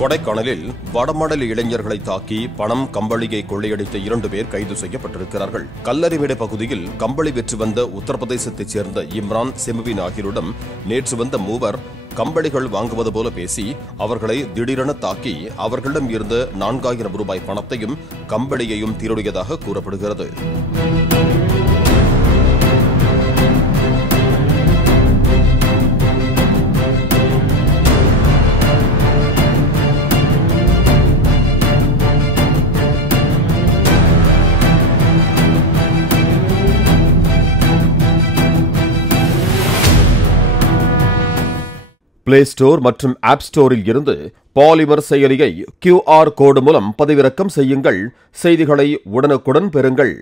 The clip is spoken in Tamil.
கொடைக்கானலில் வடமாநில இளைஞர்களை தாக்கி பணம் கம்பளியை கொள்ளையடித்த 2 பேர் கைது செய்யப்பட்டிருக்கிறார்கள். கல்லறிமேடு பகுதியில் கம்பளி விற்று வந்த உத்தரப்பிரதேசத்தைச் சேர்ந்த இம்ரான், செமுவின் ஆகியோரிடம் நேற்று வந்த மூவர் கம்பளிகள் வாங்குவது போல பேசி அவர்களை திடீரென தாக்கி அவர்களிடம் இருந்த 4000 ரூபாய் பணத்தையும் கம்பளியையும் திருடியதாக கூறப்படுகிறது. பிளே ஸ்டோர் மற்றும் ஆப் ஸ்டோரில் இருந்து பாலிமர் செயலியை QR கோடு மூலம் பதிவிறக்கம் செய்யுங்கள். செய்திகளை உடனுக்குடன் பெறுங்கள்.